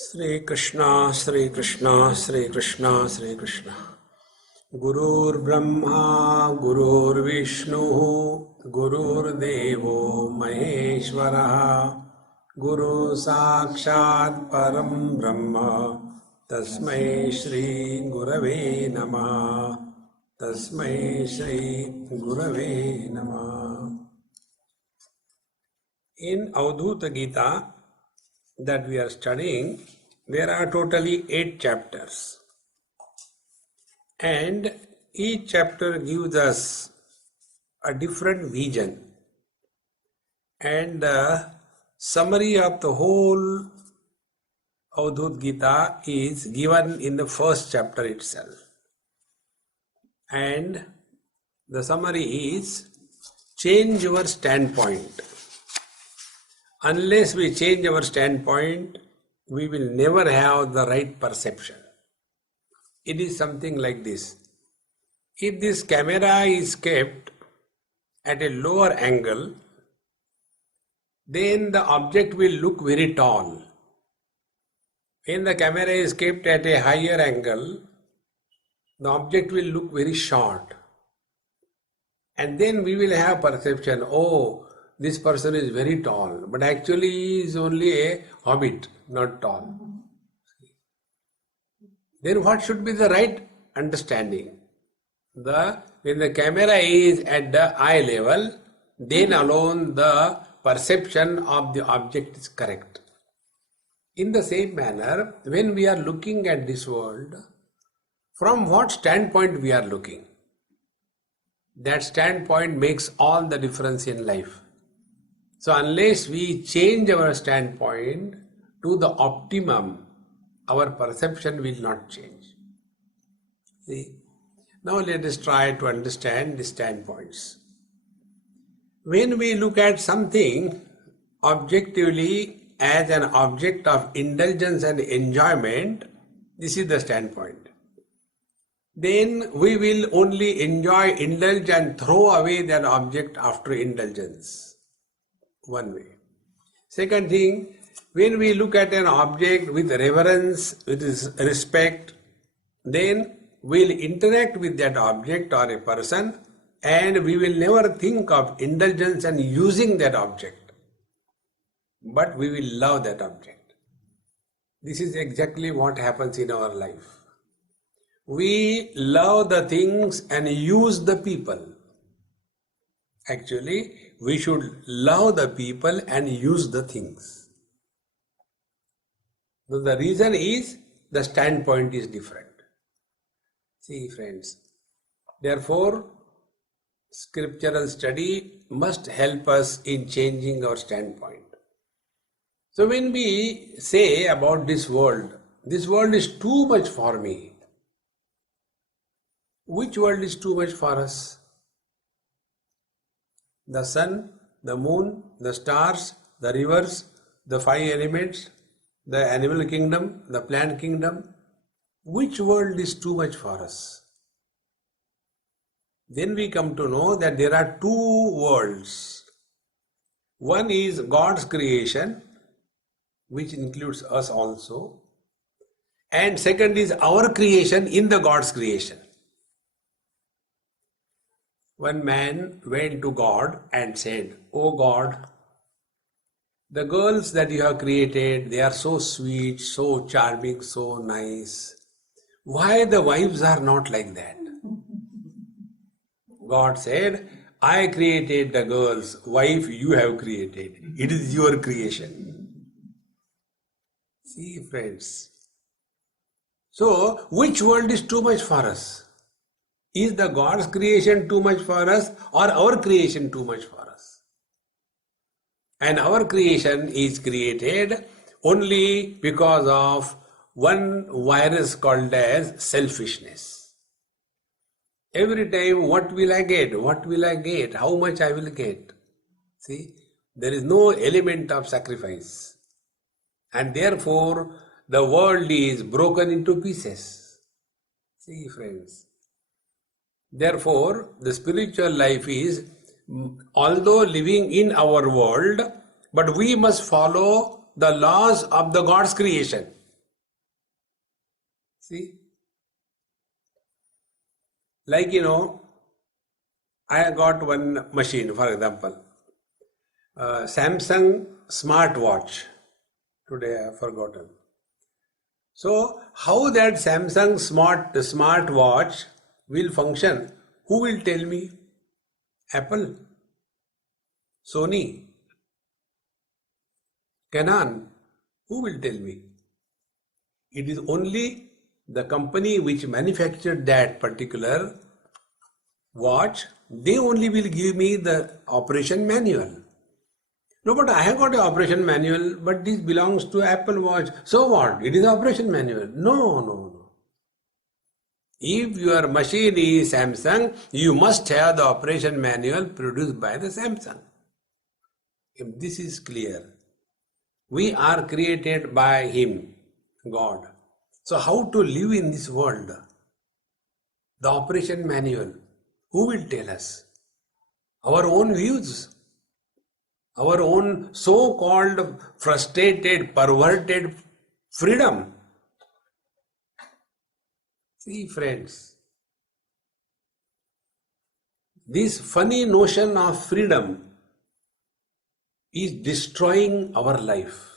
Sri Krishna, Sri Krishna, Sri Krishna, Sri Krishna. Gurur Brahma, Gurur Vishnu, Gurur Devo Maheshwara, Guru Sakshat Param Brahma, Tasmai Shri Gurave Namah, Tasmai Shri Gurave Namah. In Avadhuta Gita that we are studying, there are totally 8 chapters. And each chapter gives us a different vision. And the summary of the whole Avadhuta Gita is given in the first chapter itself. And the summary is, change your standpoint. Unless we change our standpoint, we will never have the right perception. It is something like this. If this camera is kept at a lower angle, then the object will look very tall. When the camera is kept at a higher angle, the object will look very short. And then we will have perception, oh, this person is very tall, but actually he is only a hobbit, not tall. Then what should be the right understanding? When the camera is at the eye level, then alone the perception of the object is correct. In the same manner, when we are looking at this world, from what standpoint we are looking? That standpoint makes all the difference in life. So unless we change our standpoint to the optimum, our perception will not change. See? Now let us try to understand the standpoints. When we look at something objectively as an object of indulgence and enjoyment, this is the standpoint. Then we will only enjoy, indulge and throw away that object after indulgence. One way. Second thing, when we look at an object with reverence, with respect, then we'll interact with that object or a person, and we will never think of indulgence and using that object. But we will love that object. This is exactly what happens in our life. We love the things and use the people. Actually, we should love the people and use the things. The reason is the standpoint is different. See, friends, therefore, scriptural study must help us in changing our standpoint. So when we say about this world is too much for me. Which world is too much for us? The sun, the moon, the stars, the rivers, the 5 elements, the animal kingdom, the plant kingdom. Which world is too much for us? Then we come to know that there are 2 worlds. One is God's creation, which includes us also. And second is our creation in the God's creation. One man went to God and said, "Oh God, the girls that you have created, they are so sweet, so charming, so nice. Why the wives are not like that?" God said, "I created the girls, wife you have created. It is your creation." See, friends. So, which world is too much for us? Is the God's creation too much for us or our creation too much for us? And our creation is created only because of one virus called as selfishness. Every time, what will I get? What will I get? How much I will get? See, there is no element of sacrifice. And therefore, the world is broken into pieces. See, friends. Therefore, the spiritual life is, although living in our world, but we must follow the laws of the God's creation. See, like I got one machine, for example, Samsung smartwatch. Today I have forgotten. So how that Samsung smartwatch will function? Who will tell me? Apple, Sony, Canon. Who will tell me? It is only the company which manufactured that particular watch. They only will give me the operation manual. No, but I have got an operation manual, but this belongs to Apple Watch. So what? It is operation manual. No. If your machine is Samsung, you must have the operation manual produced by the Samsung. If this is clear, we are created by Him, God. So how to live in this world? The operation manual. Who will tell us? Our own views. Our own so-called frustrated, perverted freedom. See, friends, this funny notion of freedom is destroying our life.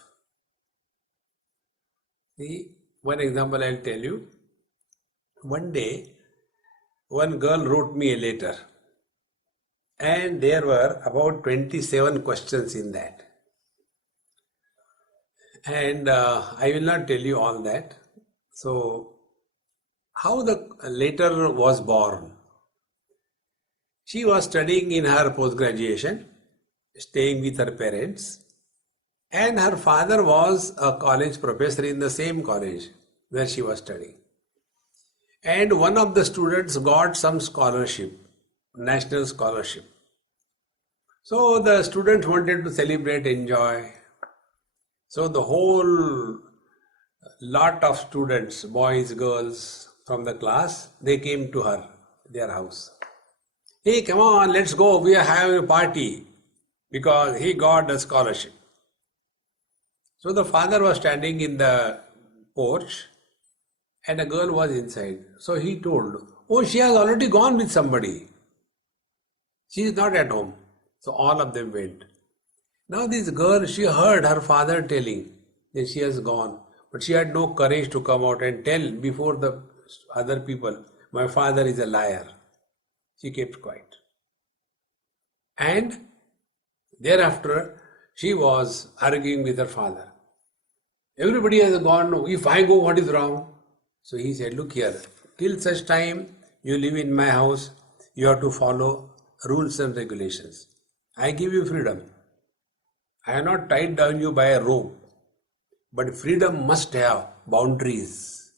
See, one example I'll tell you. One day, one girl wrote me a letter. And there were about 27 questions in that. And I will not tell you all that. So, how the letter was born? She was studying in her post-graduation, staying with her parents. And her father was a college professor in the same college where she was studying. And one of the students got some scholarship, national scholarship. So the students wanted to celebrate, enjoy. So the whole lot of students, boys, girls from the class, they came to her, their house. Hey, come on, let's go, we are having a party because he got a scholarship. So the father was standing in the porch and a girl was inside. So he told, oh, she has already gone with somebody. She is not at home. So all of them went. Now this girl, she heard her father telling that she has gone. But she had no courage to come out and tell before the other people, my father is a liar. She kept quiet. And thereafter, she was arguing with her father. Everybody has gone, if I go, what is wrong? So he said, look here, till such time you live in my house, you have to follow rules and regulations. I give you freedom. I have not tied down you by a rope. But freedom must have boundaries.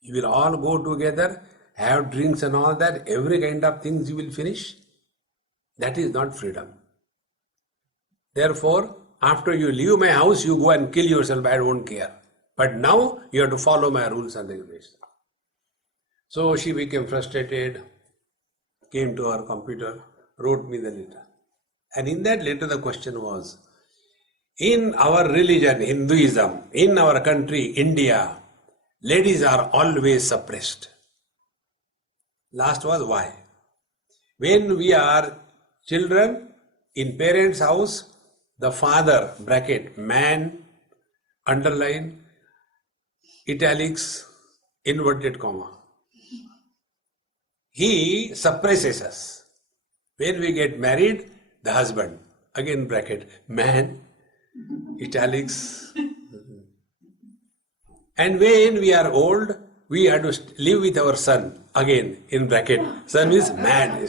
You will all go together, have drinks and all that, every kind of things you will finish. That is not freedom. Therefore, after you leave my house, you go and kill yourself, I don't care. But now you have to follow my rules and regulations. So she became frustrated, came to her computer, wrote me the letter. And in that letter the question was, in our religion, Hinduism, in our country, India, ladies are always suppressed. Last was why? When we are children in parents' house, the father, bracket, man, underline, italics, inverted comma. He suppresses us. When we get married, the husband, again bracket, man, italics. And when we are old, we have to live with our son, again in bracket, son is mad.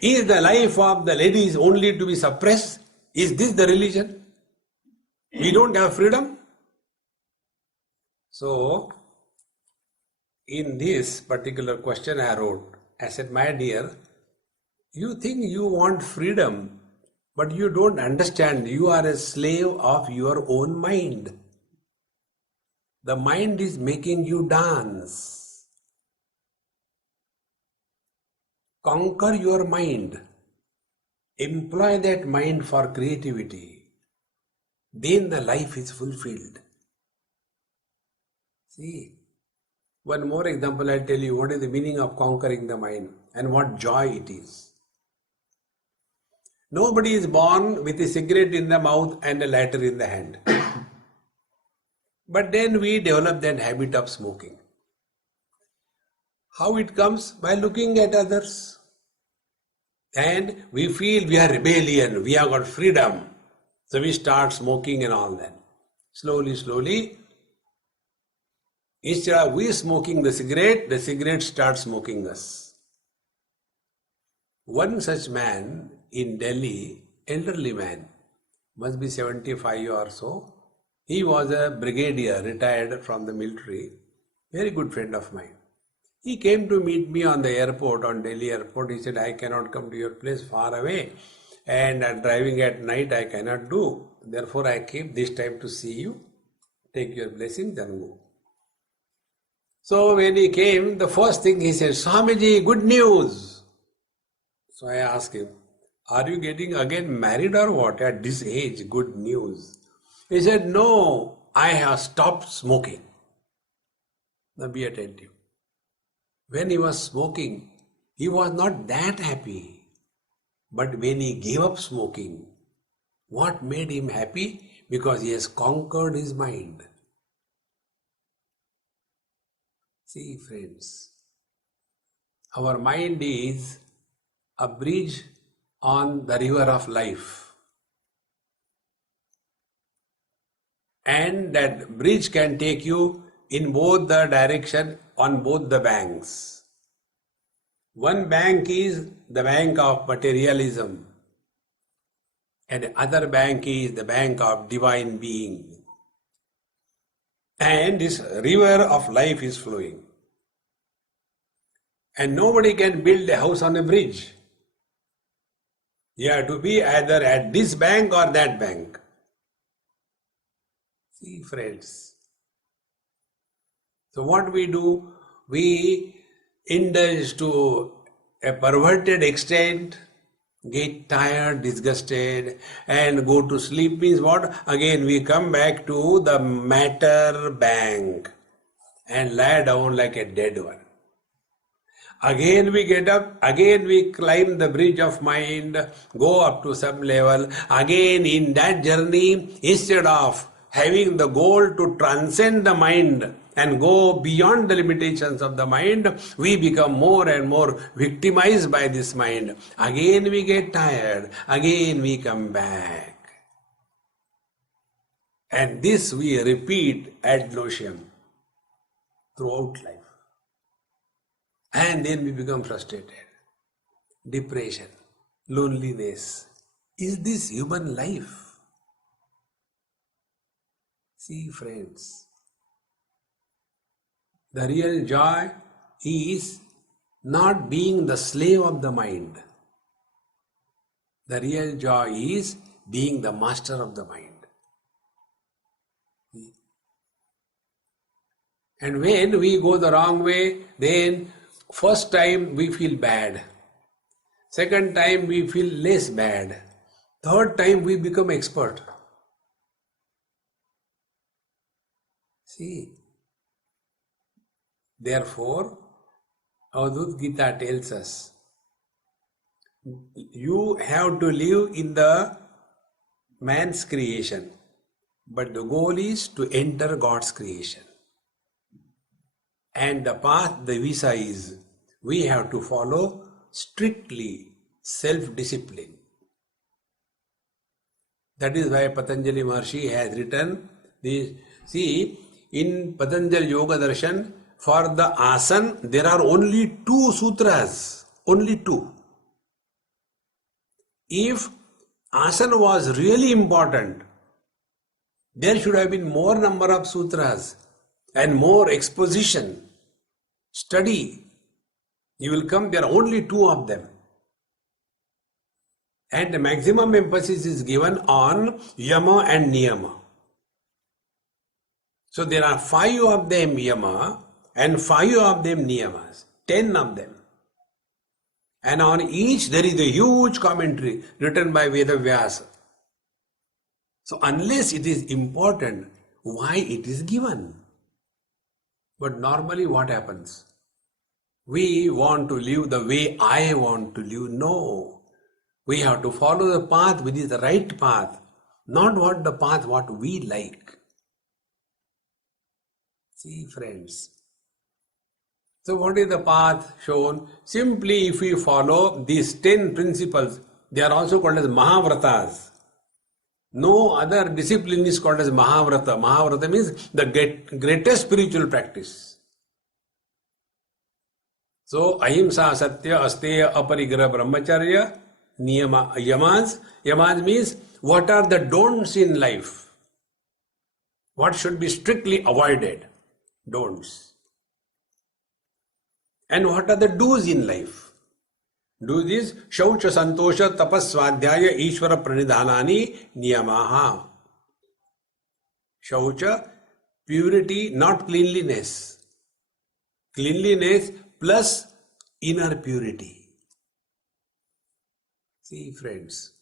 Is the life of the ladies only to be suppressed? Is this the religion? We don't have freedom? So, in this particular question I wrote, I said, my dear, you think you want freedom, but you don't understand. You are a slave of your own mind. The mind is making you dance. Conquer your mind. Employ that mind for creativity. Then the life is fulfilled. See, One more example I'll tell you what is the meaning of conquering the mind and what joy it is. Nobody is born with a cigarette in the mouth and a lighter in the hand. But then we develop that habit of smoking. How it comes? By looking at others. And we feel we are rebellion, we have got freedom. So we start smoking and all that. Slowly, instead of we smoking the cigarette starts smoking us. One such man in Delhi, elderly man, must be 75 or so. He was a brigadier, retired from the military, very good friend of mine. He came to meet me on the airport, on Delhi airport. He said, I cannot come to your place, far away, and driving at night I cannot do. Therefore I came this time to see you, take your blessing, then go. So when he came, the first thing he said, Swamiji, good news. So I asked him, are you getting again married or what at this age? Good news. He said, no, I have stopped smoking. Now be attentive. When he was smoking, he was not that happy. But when he gave up smoking, what made him happy? Because he has conquered his mind. See, friends, our mind is a bridge on the river of life. And that bridge can take you in both the direction, on both the banks. One bank is the bank of materialism, and the other bank is the bank of divine being. And this river of life is flowing. And nobody can build a house on a bridge. You have to be either at this bank or that bank. See, friends. So what we do, we indulge to a perverted extent, get tired, disgusted, and go to sleep. Means what? Again we come back to the matter bank and lie down like a dead one. Again we get up, again we climb the bridge of mind, go up to some level. Again in that journey, instead of having the goal to transcend the mind and go beyond the limitations of the mind, we become more and more victimized by this mind. Again we get tired, again we come back. And this we repeat ad nauseam throughout life. And then we become frustrated. Depression, loneliness. Is this human life? See, friends, the real joy is not being the slave of the mind. The real joy is being the master of the mind. And when we go the wrong way, then first time we feel bad. Second time we feel less bad. Third time we become expert. See, therefore, Avadut Gita tells us, you have to live in the man's creation, but the goal is to enter God's creation. And the path, the visa is, we have to follow strictly self-discipline. That is why Patanjali Maharshi has written this. See, in Patanjali Yoga Darshan, for the asan, there are only 2 sutras, only 2. If asana was really important, there should have been more number of sutras and more exposition. Study, you will come, there are only 2 of them. And the maximum emphasis is given on yama and niyama. So there are 5 of them yama and 5 of them niyamas, 10 of them. And on each there is a huge commentary written by Vedavyasa. So unless it is important, why it is given? But normally what happens? We want to live the way I want to live. No. We have to follow the path which is the right path, not what the path what we like. See, friends. So what is the path shown? Simply if we follow these 10 principles, they are also called as Mahavratas. No other discipline is called as Mahavrata. Mahavrata means the greatest spiritual practice. So Ahimsa, Satya, Asteya, Aparigraha, Brahmacharya, Niyama, Yamas. Yamas means what are the don'ts in life? What should be strictly avoided? Don'ts. And what are the do's in life? Do's is Shaucha, Santosha, Tapas, Swadhyaya, Ishvara, Pranidhanani, Niyamaha. Shaucha, purity, not cleanliness. Cleanliness plus inner purity. See, friends.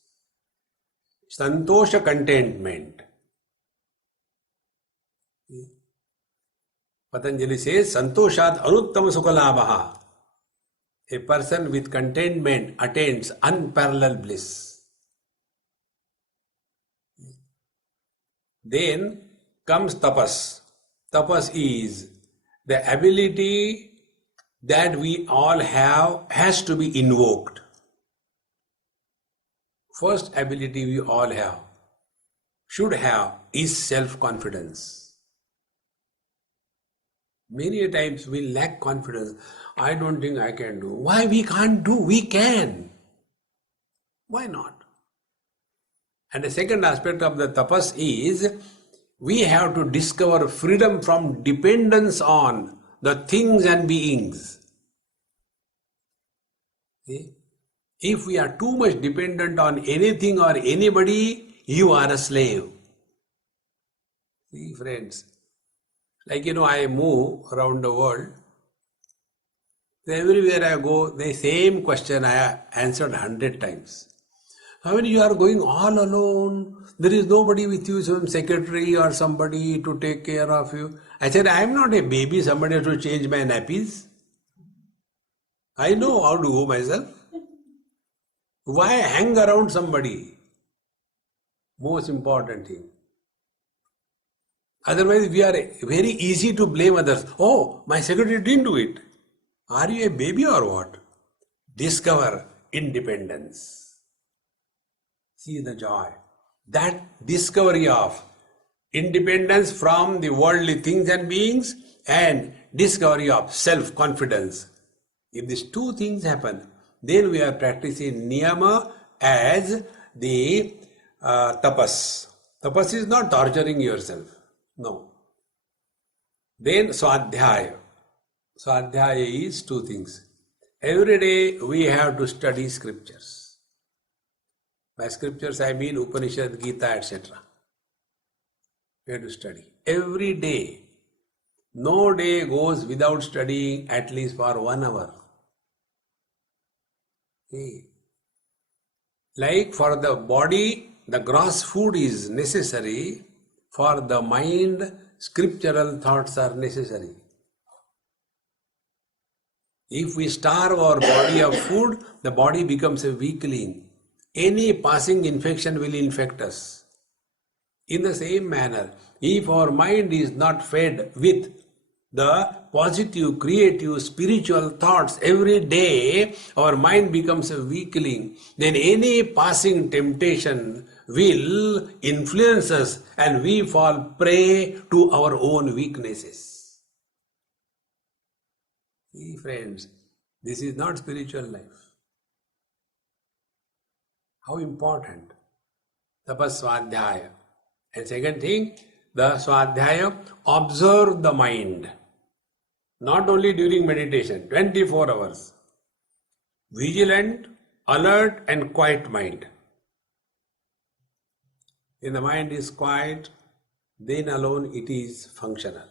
Santosha, contentment. Patanjali says, Santoshat Anuttama Sukhalabhaha. A person with contentment attains unparalleled bliss. Then comes tapas. Tapas is the ability that we all have has to be invoked. First ability we all have, should have, is self-confidence. Many times we lack confidence. I don't think I can do. Why we can't do? We can. Why not? And the second aspect of the tapas is we have to discover freedom from dependence on the things and beings. See? If we are too much dependent on anything or anybody, you are a slave. See, friends, like I move around the world. Everywhere I go, the same question I answered 100 times. How many you are going all alone? There is nobody with you, some secretary or somebody to take care of you. I said, I am not a baby, somebody has to change my nappies. I know how to go myself. Why hang around somebody? Most important thing. Otherwise, we are very easy to blame others. Oh, my secretary didn't do it. Are you a baby or what? Discover independence. See the joy. That discovery of independence from the worldly things and beings and discovery of self-confidence. If these two things happen, then we are practicing niyama as the tapas. Tapas is not torturing yourself. No. Then swadhyaya. Swadhyaya is two things. Every day we have to study scriptures. By scriptures I mean Upanishad, Gita, etc. We have to study. Every day. No day goes without studying at least for 1 hour. Like for the body, the gross food is necessary. For the mind, scriptural thoughts are necessary. If we starve our body of food, the body becomes a weakling. Any passing infection will infect us. In the same manner, if our mind is not fed with the positive, creative, spiritual thoughts every day, our mind becomes a weakling. Then any passing temptation will influence us and we fall prey to our own weaknesses. See, friends, this is not spiritual life. How important? Tapas swadhyaya. And second thing, the swadhyaya, observe the mind. Not only during meditation, 24 hours. Vigilant, alert and quiet mind. When the mind is quiet, then alone it is functional.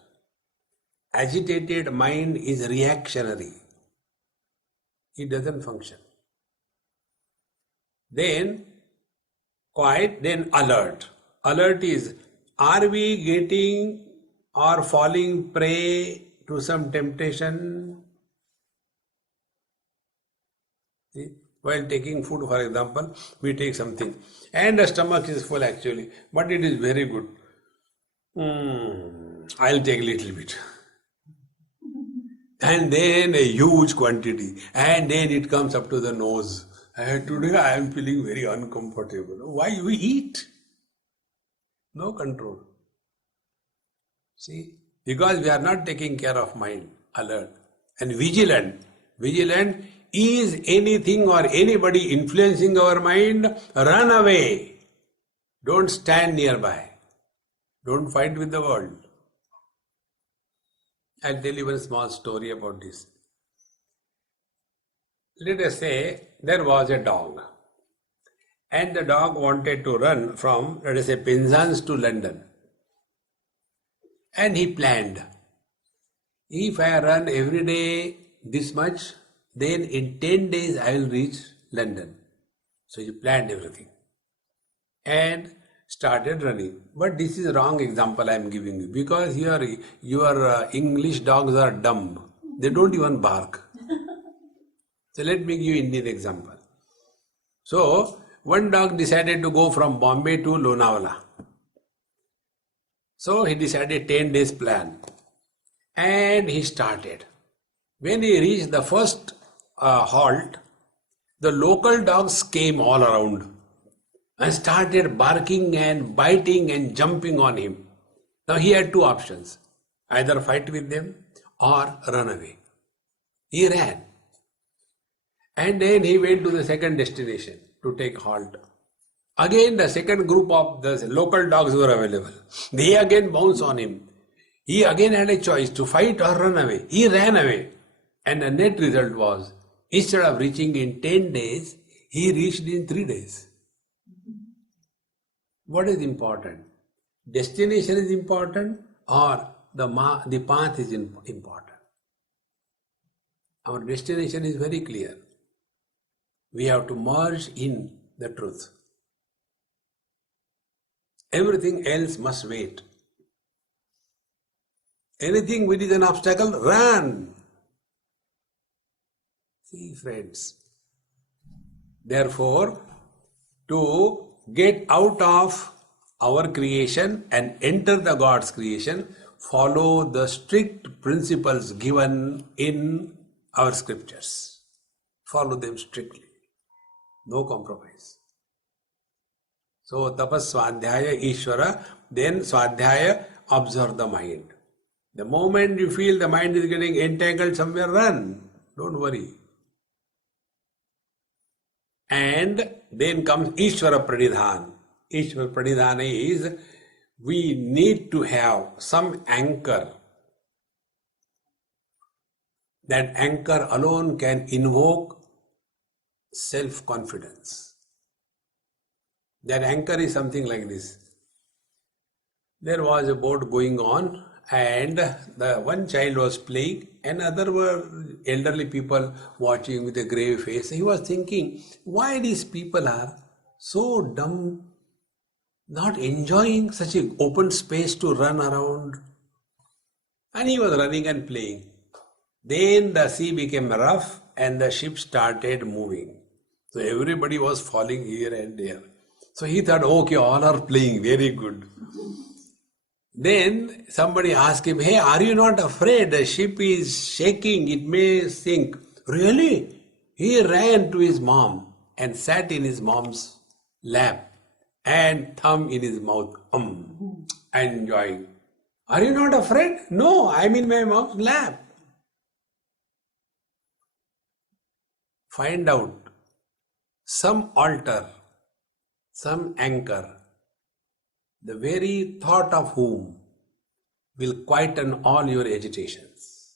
Agitated mind is reactionary. It doesn't function. Then quiet, then alert. Alert is, are we getting or falling prey to some temptation. See, while taking food, for example, we take something and the stomach is full actually, but it is very good. I'll take a little bit. And then a huge quantity, and then it comes up to the nose. And today I am feeling very uncomfortable. Why we eat? No control. See, because we are not taking care of mind, alert and vigilant. Vigilant is anything or anybody influencing our mind, run away. Don't stand nearby. Don't fight with the world. I'll tell you one small story about this. Let us say there was a dog, and the dog wanted to run from, let us say, Penzance to London. And he planned, if I run every day this much, then in 10 days I will reach London. So he planned everything and started running. But this is a wrong example I am giving you, because your English dogs are dumb. They don't even bark. So let me give you Indian example. So one dog decided to go from Bombay to Lonavala. So he decided 10 days plan, and he started. When he reached the first halt, the local dogs came all around and started barking and biting and jumping on him. Now he had two options, either fight with them or run away. He ran. And then he went to the second destination to take halt. Again, the second group of the local dogs were available. They again bounced on him. He again had a choice to fight or run away. He ran away. And the net result was, instead of reaching in 10 days, he reached in 3 days. What is important? Destination is important, or the path is important? Our destination is very clear. We have to merge in the truth. Everything else must wait. Anything which is an obstacle, run. See, friends. Therefore, to get out of our creation and enter the God's creation, follow the strict principles given in our scriptures. Follow them strictly. No compromise. So, tapas swadhyaya ishvara, then swadhyaya, observe the mind. The moment you feel the mind is getting entangled somewhere, run. Don't worry. And then comes Ishvara Pranidhan. Ishvara Pranidhana is, we need to have some anchor. That anchor alone can invoke self-confidence. That anchor is something like this. There was a boat going on, and the one child was playing, and other were elderly people watching with a grave face. He was thinking, why these people are so dumb, not enjoying such an open space to run around. And he was running and playing. Then the sea became rough and the ship started moving. So everybody was falling here and there. So he thought, okay, all are playing, very good. Then somebody asked him, hey, are you not afraid? The ship is shaking, it may sink. Really? He ran to his mom and sat in his mom's lap and thumb in his mouth, enjoying. Are you not afraid? No, I'm in my mom's lap. Find out some altar, some anchor, the very thought of whom will quieten all your agitations.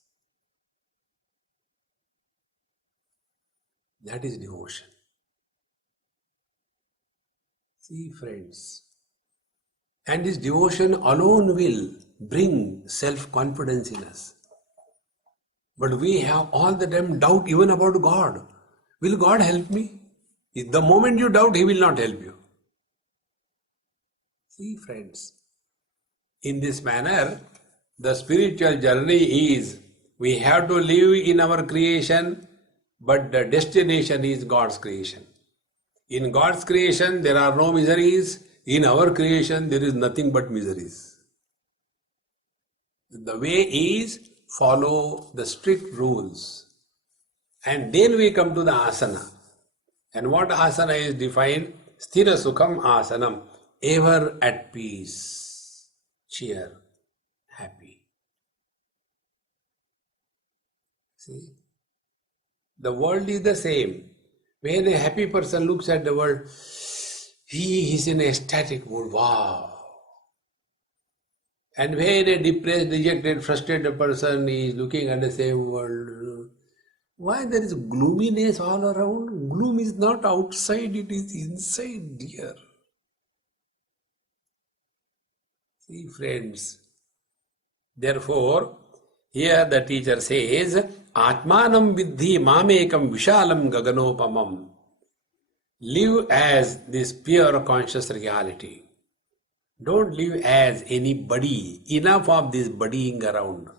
That is devotion. See, friends, and this devotion alone will bring self-confidence in us. But we have all the time doubt even about God. Will God help me? The moment you doubt, He will not help you. See, friends, in this manner, The spiritual journey is we have to live in our creation, but the destination is God's creation. In God's creation, there are no miseries. In our creation, there is nothing but miseries. The way is follow the strict rules. And then we come to the asana. And what asana is defined? Sthira Sukham Asanam. Ever at peace, cheer, happy. See? The world is the same. When a happy person looks at the world, he is in a ecstatic mood. Wow. And when a depressed, dejected, frustrated person is looking at the same world, why there is gloominess all around? Gloom is not outside, it is inside, dear. See, friends. Therefore, here the teacher says, Atmanam vidhi mamekam vishalam gaganopamam. Live as this pure conscious reality. Don't live as anybody. Enough of this buddying around.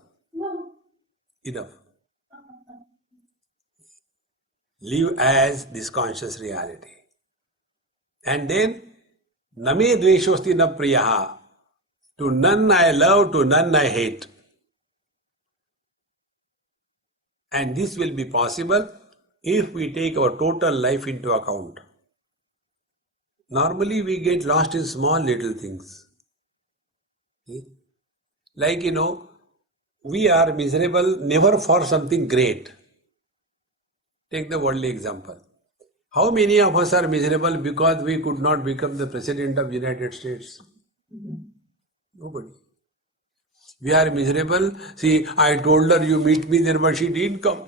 Enough. Live as this conscious reality. And then, Name dveshosti na priyaha. To none I love, to none I hate. And this will be possible if we take our total life into account. Normally we get lost in small little things. Like, we are miserable never for something great. Take the worldly example. How many of us are miserable because we could not become the President of the United States? Nobody. We are miserable. See, I told her you meet me there, but she didn't come.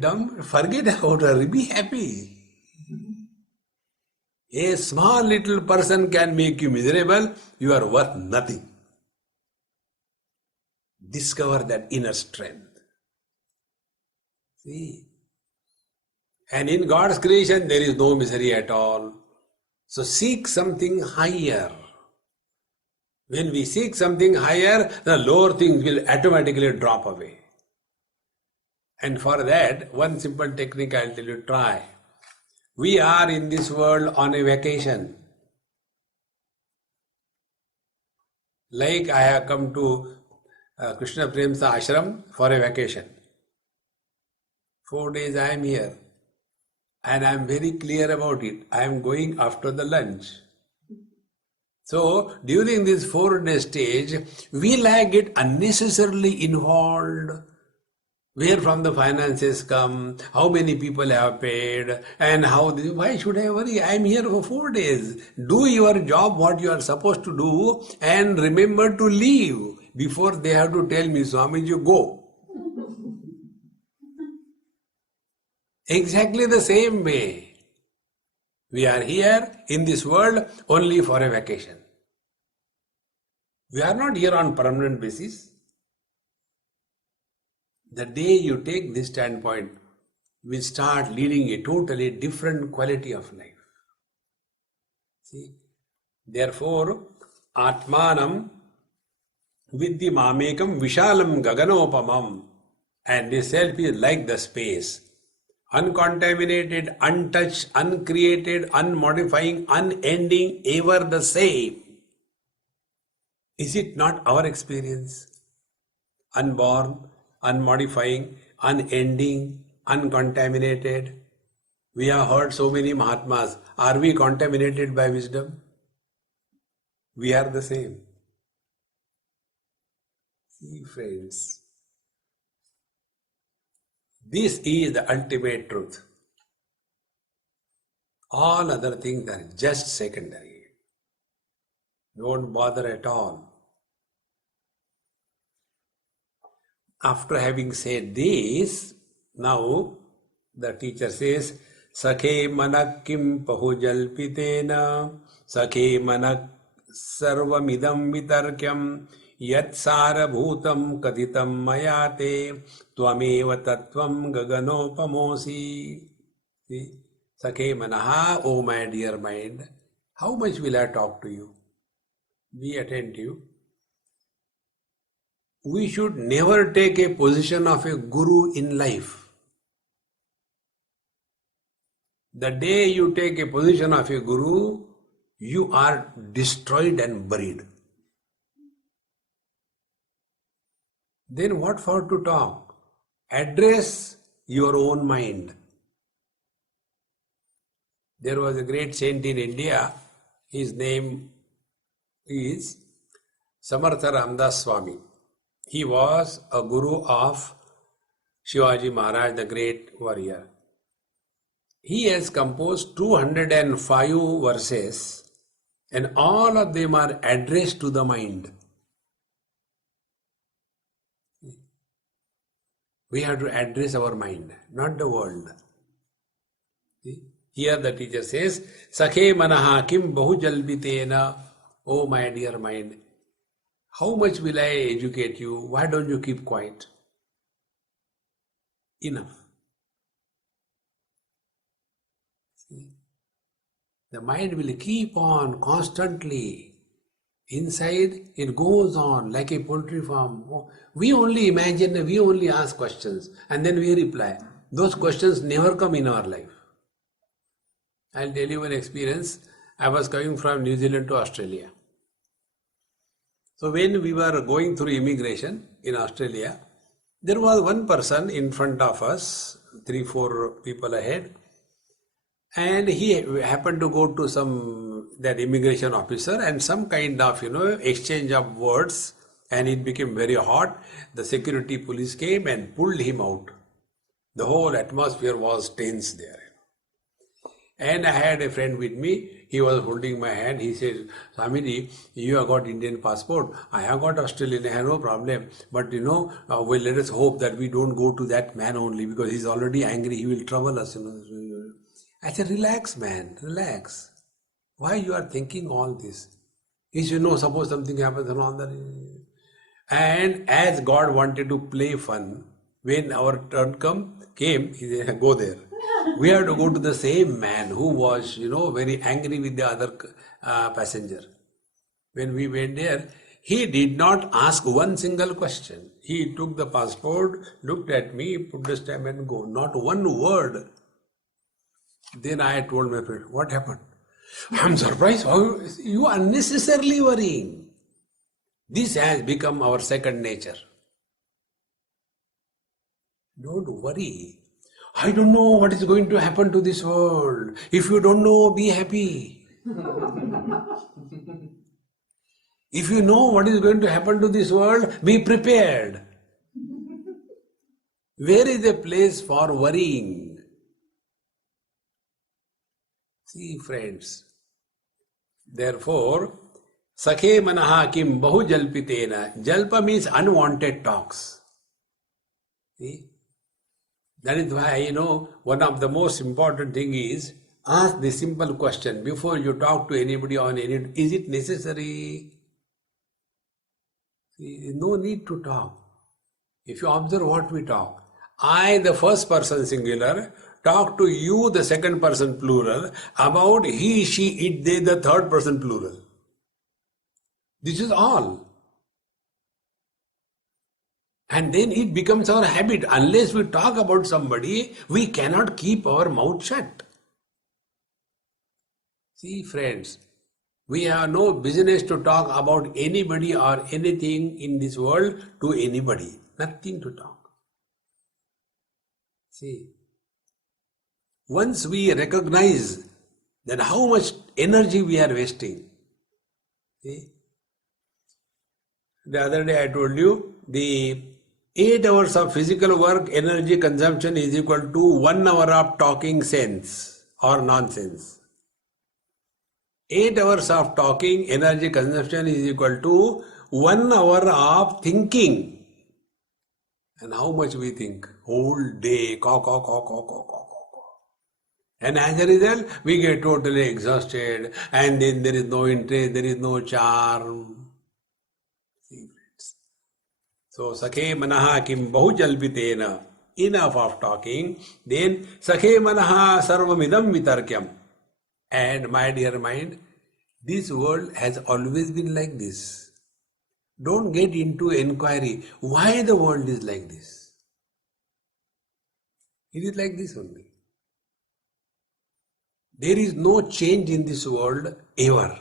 Dumb, forget about her, be happy. A small little person can make you miserable, you are worth nothing. Discover that inner strength. See? And in God's creation, there is no misery at all. So seek something higher. When we seek something higher, the lower things will automatically drop away. And for that, one simple technique I'll tell you, try. We are in this world on a vacation. Like I have come to Krishna Premsa Ashram for a vacation. 4 days I am here. And I am very clear about it. I am going after the lunch. So, during this 4-day stage, will I get unnecessarily involved? Where from the finances come, how many people have paid, and why should I worry? I am here for 4 days. Do your job, what you are supposed to do, and remember to leave before they have to tell me, Swami, you go. Exactly the same way. We are here in this world only for a vacation. We are not here on permanent basis. The day you take this standpoint, we start leading a totally different quality of life. See? Therefore, Atmanam vidhi mamekam vishalam gaganopamam. And this self is like the space. Uncontaminated, untouched, uncreated, unmodifying, unending, ever the same. Is it not our experience? Unborn, unmodifying, unending, uncontaminated. We have heard so many Mahatmas. Are we contaminated by wisdom? We are the same. See, friends, this is the ultimate truth. All other things are just secondary. Don't bother at all. After having said this, now the teacher says, Sakhe manak kim pahujalpitena, Sakhe manak sarvamidam vitarkyam, Yat sara bhutam kaditam mayate, Tvameva tattvam gaganopamosi. See? Sakhe manaha, oh my dear mind, how much will I talk to you? Be attentive. we should never take a position of a guru in life. The day you take a position of a guru, you are destroyed and buried. Then what for to talk? Address your own mind. There was a great saint in India. His name is Samartha Ramdas Swami. He was a guru of Shivaji Maharaj, the great warrior. He has composed 205 verses, and all of them are addressed to the mind. We have to address our mind, not the world. See? Here the teacher says, Sakhe manaha kim bahujalpitena, oh my dear mind, how much will I educate you? Why don't you keep quiet? Enough. See? The mind will keep on constantly. Inside, it goes on like a poultry farm. We only imagine, we only ask questions, and then we reply. Those questions never come in our life. I'll tell you an experience. I was coming from New Zealand to Australia. So when we were going through immigration in Australia, there was one person in front of us, 3-4 people ahead, and he happened to go to that immigration officer, and some kind of, exchange of words, and it became very hot. The security police came and pulled him out. The whole atmosphere was tense there. And I had a friend with me. He was holding my hand. He said, Swamiji, you have got Indian passport. I have got Australian. I have no problem. But well, let us hope that we don't go to that man only, because he's already angry. He will trouble us. I said, relax, man, relax. Why you are thinking all this? He said, suppose something happens and all that. And as God wanted to play fun, when our turn came, he said, go there. We have to go to the same man who was, very angry with the other passenger. When we went there, he did not ask one single question. He took the passport, looked at me, put the stamp and go. Not one word. Then I told my friend, what happened? I'm surprised. You are unnecessarily worrying. This has become our second nature. Don't worry. I don't know what is going to happen to this world. If you don't know, be happy. If you know what is going to happen to this world, be prepared. Where is the place for worrying? See, friends. Therefore, Sakhe manaha kim bahu jalpitena. Jalpa means unwanted talks. See? That is why, one of the most important thing is, ask the simple question before you talk to anybody on any, is it necessary? See, no need to talk. If you observe what we talk, I, the first person singular, talk to you, the second person plural, about he, she, it, they, the third person plural. This is all. And then it becomes our habit. Unless we talk about somebody, we cannot keep our mouth shut. See, friends, we have no business to talk about anybody or anything in this world to anybody. Nothing to talk. See, once we recognize that how much energy we are wasting. See, the other day I told you, the 8 hours of physical work energy consumption is equal to 1 hour of talking sense or nonsense. 8 hours of talking energy consumption is equal to 1 hour of thinking. And how much we think? Whole day, And as a result, we get totally exhausted, and then there is no interest, there is no charm. So, Sakhe manaha kim bahujalpitena. Enough of talking. Then, Sakhe manaha sarvamidam vitarkyam. And my dear mind, this world has always been like this. Don't get into inquiry why the world is like this. It is like this only. There is no change in this world ever.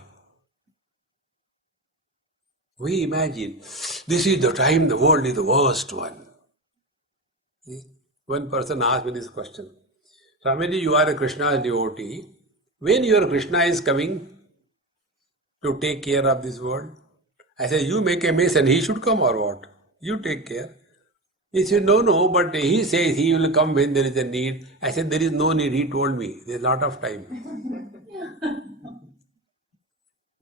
We imagine this is the time the world is the worst one. See? One person asked me this question. Swamiji, you are a Krishna's devotee. When your Krishna is coming to take care of this world? I said, you make a mess and he should come or what? You take care. He said, no, but he says he will come when there is a need. I said, there is no need. He told me, there is a lot of time.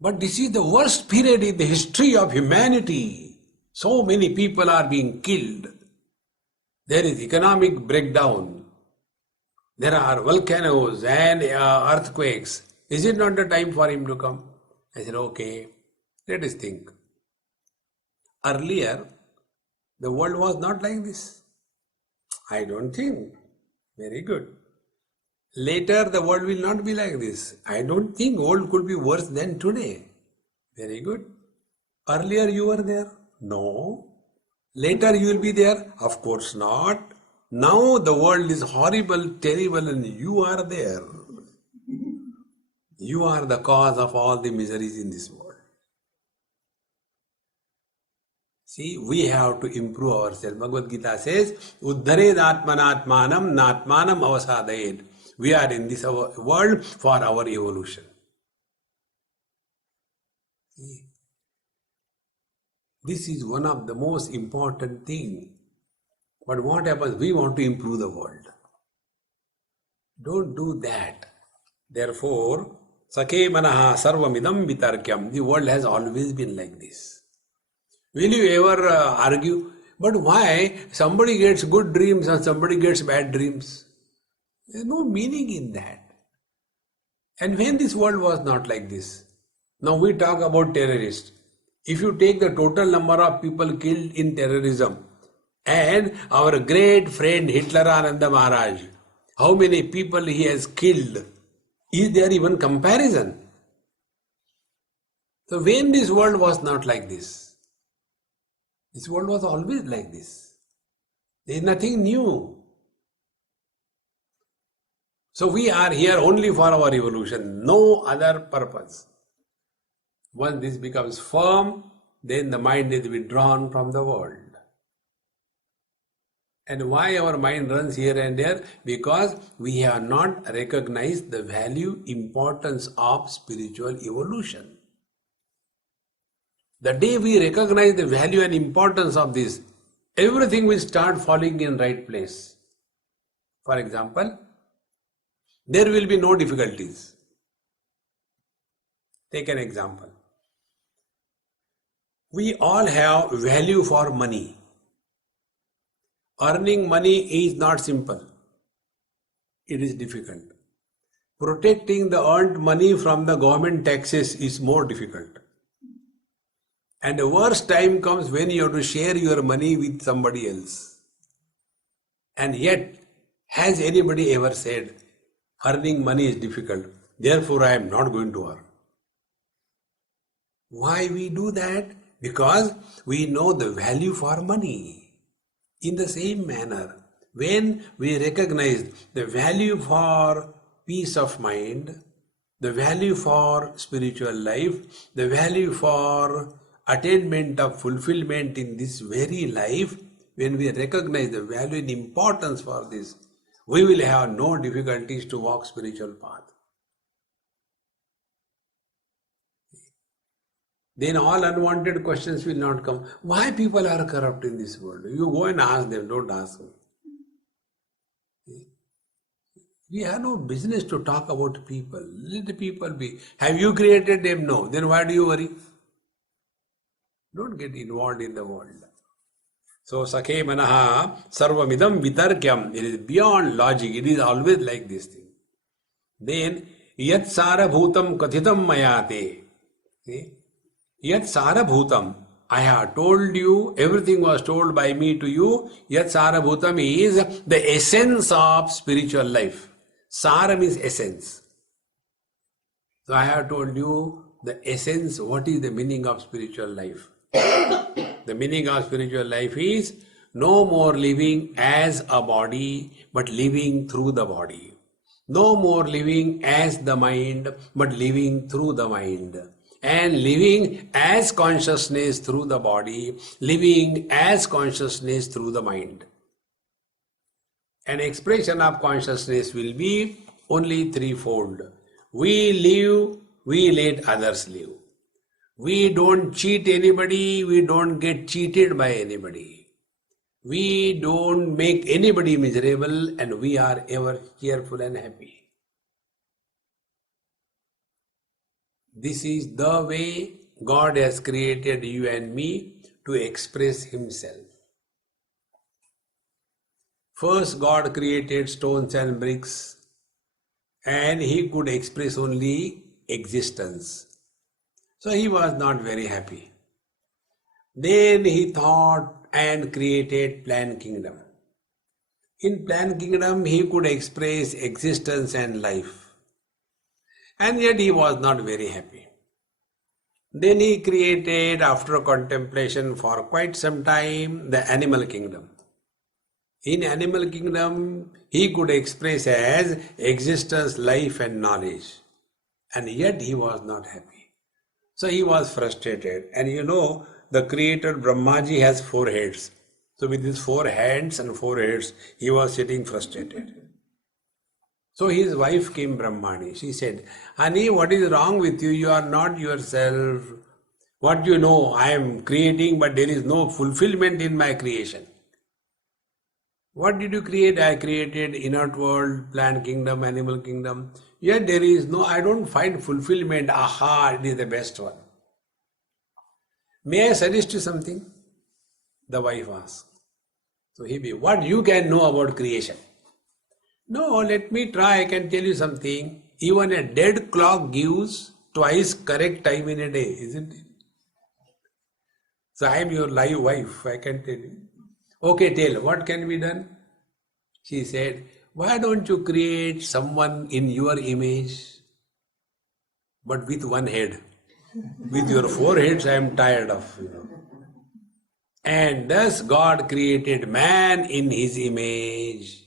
But this is the worst period in the history of humanity. So many people are being killed. There is economic breakdown. There are volcanoes and earthquakes. Is it not the time for him to come? I said, okay, let us think. Earlier, the world was not like this. I don't think. Very good. Later, the world will not be like this. I don't think world could be worse than today. Very good. Earlier you were there? No. Later you will be there? Of course not. Now the world is horrible, terrible, and you are there. You are the cause of all the miseries in this world. See, we have to improve ourselves. Bhagavad Gita says, Uddhared atmanatmanam natmanam avasadayed. We are in this world for our evolution. See? This is one of the most important things. But what happens? We want to improve the world. Don't do that. Therefore, Sakhe manaha sarvamidam vitarkyam. The world has always been like this. Will you ever argue? But why somebody gets good dreams and somebody gets bad dreams? There is no meaning in that. And when this world was not like this, now we talk about terrorists. If you take the total number of people killed in terrorism and our great friend Hitlerananda Maharaj, how many people he has killed, is there even comparison? So when this world was not like this world was always like this. There is nothing new. So we are here only for our evolution, no other purpose. Once this becomes firm, then the mind is withdrawn from the world. And why our mind runs here and there? Because we have not recognized the value, importance of spiritual evolution. The day we recognize the value and importance of this, everything will start falling in right place. For example, there will be no difficulties. Take an example. We all have value for money. Earning money is not simple. It is difficult. Protecting the earned money from the government taxes is more difficult. And the worst time comes when you have to share your money with somebody else. And yet, has anybody ever said, earning money is difficult, therefore I am not going to earn? Why we do that? Because we know the value for money. In the same manner, when we recognize the value for peace of mind, the value for spiritual life, the value for attainment of fulfillment in this very life, when we recognize the value and importance for this, we will have no difficulties to walk spiritual path. Then all unwanted questions will not come. Why people are corrupt in this world? You go and ask them, don't ask me. We have no business to talk about people. Let the people be. Have you created them? No. Then why do you worry? Don't get involved in the world. So, Sakhe manaha sarvamidam vitarkyam. It is beyond logic. It is always like this thing. Then, yat sara bhutam kathitam mayate. See? Yat sara bhutam. I have told you, everything was told by me to you. Yat sara bhutam is the essence of spiritual life. Sara means essence. So I have told you the essence, what is the meaning of spiritual life. The meaning of spiritual life is no more living as a body, but living through the body. No more living as the mind, but living through the mind. And living as consciousness through the body, living as consciousness through the mind. An expression of consciousness will be only threefold. We live, we let others live. We don't cheat anybody, we don't get cheated by anybody. We don't make anybody miserable, and we are ever cheerful and happy. This is the way God has created you and me to express Himself. First, God created stones and bricks, and He could express only existence. So He was not very happy. Then He thought and created plant kingdom. In plant kingdom, He could express existence and life. And yet He was not very happy. Then He created, after contemplation for quite some time, the animal kingdom. In animal kingdom, He could express as existence, life and knowledge. And yet He was not happy. So He was frustrated. And you know, the creator Brahmaji has 4 heads. So with his 4 hands and 4 heads, he was sitting frustrated. So his wife came, Brahmani. She said, "Honey, what is wrong with you? You are not yourself. What do you know? I am creating, but there is no fulfillment in my creation." What did you create? I created inert world, plant kingdom, animal kingdom. Yet there is no, I don't find fulfillment. Aha, it is the best one. May I suggest you something? The wife asked. So he be, what you can know about creation? No, let me try. I can tell you something. Even a dead clock gives twice correct time in a day, isn't it? So I am your live wife, I can tell you. Okay, tell, what can be done? She said, why don't you create someone in your image, but with 1 head? With your 4 heads, I am tired of, And thus God created man in His image.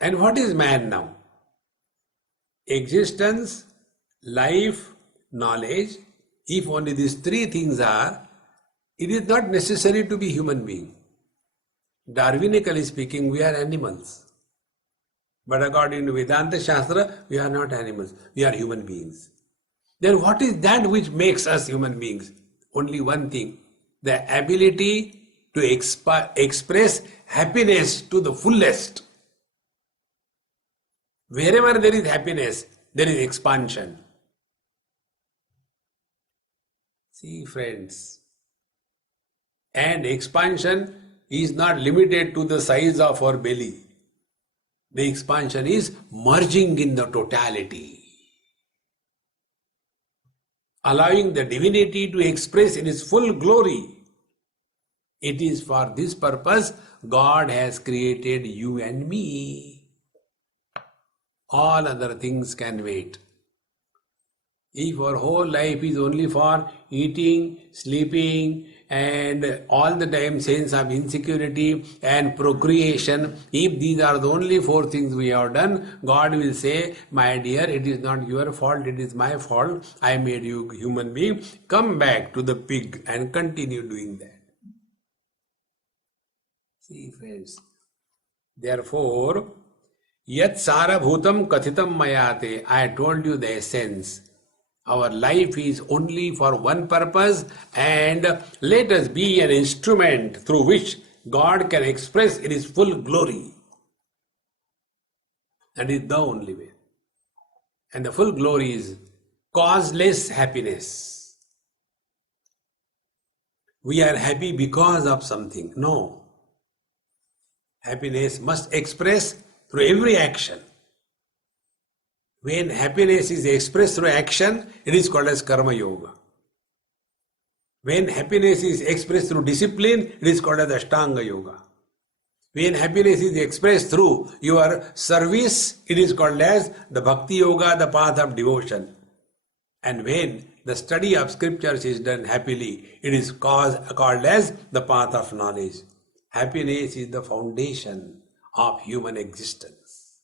And what is man now? Existence, life, knowledge. If only these 3 things are, it is not necessary to be human being. Darwinically speaking, we are animals. But according to Vedanta Shastra, we are not animals, we are human beings. Then what is that which makes us human beings? Only one thing, the ability to express happiness to the fullest. Wherever there is happiness, there is expansion. See, friends, and expansion is not limited to the size of our belly. The expansion is merging in the totality, allowing the divinity to express in its full glory. It is for this purpose God has created you and me. All other things can wait. If our whole life is only for eating, sleeping, and all the time sense of insecurity and procreation, if these are the only 4 things we have done, God will say, my dear, it is not your fault, it is my fault. I made you human being. Come back to the pig and continue doing that. See, friends, therefore, yat sarabhutam kathitam mayate, I told you the essence. Our life is only for one purpose, and let us be an instrument through which God can express in His full glory. That is the only way. And the full glory is causeless happiness. We are happy because of something. No. Happiness must express through every action. When happiness is expressed through action, it is called as karma yoga. When happiness is expressed through discipline, it is called as ashtanga yoga. When happiness is expressed through your service, it is called as the bhakti yoga, the path of devotion. And when the study of scriptures is done happily, it is called as the path of knowledge. Happiness is the foundation of human existence.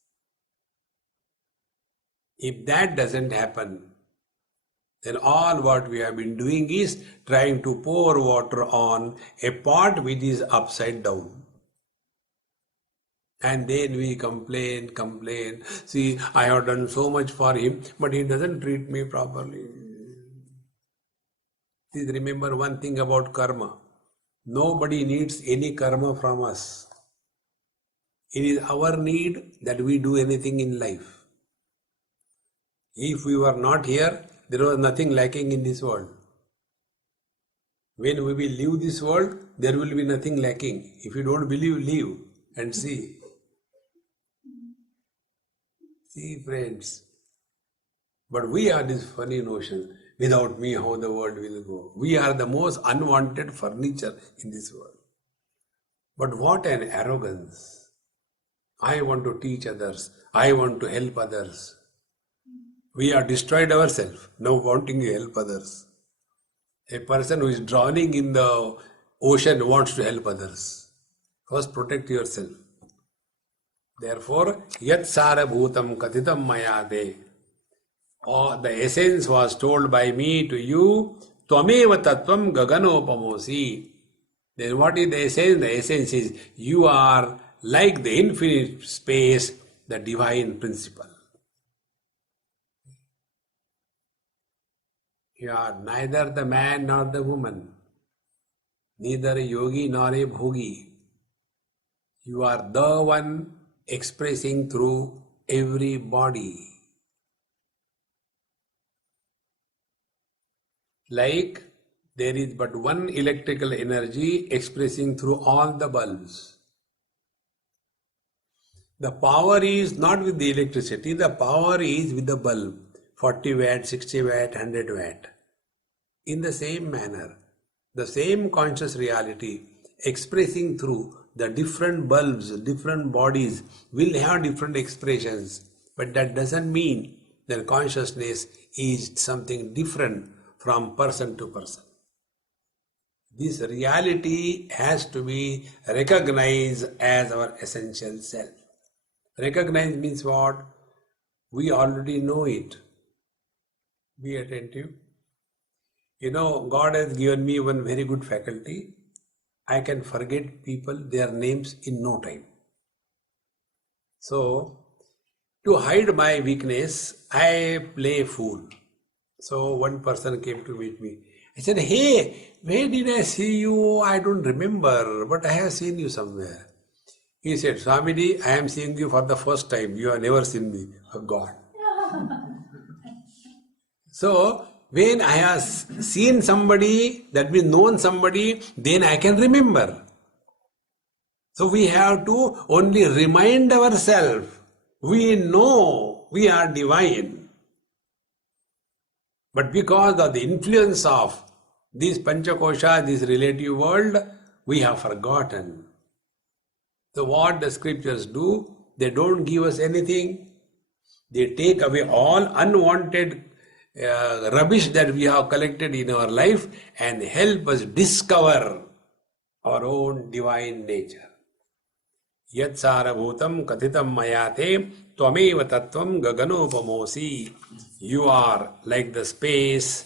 If that doesn't happen, then all what we have been doing is trying to pour water on a pot which is upside down. And then we complain. See, I have done so much for him, but he doesn't treat me properly. Please remember one thing about karma. Nobody needs any karma from us. It is our need that we do anything in life. If we were not here, there was nothing lacking in this world. When we will leave this world, there will be nothing lacking. If you don't believe, leave and see. See, friends. But we have this funny notion, without me, how the world will go. We are the most unwanted furniture in this world. But what an arrogance. I want to teach others. I want to help others. We are destroyed ourselves, now wanting to help others. A person who is drowning in the ocean wants to help others. First protect yourself. Therefore, yat sara bhutam kathitam mayade. The essence was told by me to you, tvameva tattvam gaganopamosi. Then what is the essence? The essence is you are like the infinite space, the divine principle. You are neither the man nor the woman, neither a yogi nor a bhogi. You are the one expressing through every body. Like there is but one electrical energy expressing through all the bulbs. The power is not with the electricity, the power is with the bulb. 40 watt, 60 watt, 100 watt. In the same manner, the same conscious reality expressing through the different bulbs, different bodies will have different expressions. But that doesn't mean that consciousness is something different from person to person. This reality has to be recognized as our essential self. Recognize means what? We already know it. Be attentive. You know, God has given me one very good faculty. I can forget people, their names in no time. So, to hide my weakness, I play fool. So, one person came to meet me. I said, hey, where did I see you? I don't remember, but I have seen you somewhere. He said, Swamiji, I am seeing you for the first time. You have never seen me. Oh God. So, when I have seen somebody, that means known somebody, then I can remember. So we have to only remind ourselves, we know we are divine. But because of the influence of this Panchakosha, this relative world, we have forgotten. So what the scriptures do, they don't give us anything. They take away all unwanted rubbish that we have collected in our life and help us discover our own divine nature. Yat sara bhutam kathitam mayate tvameva tattvam gaganopamosi. You are like the space,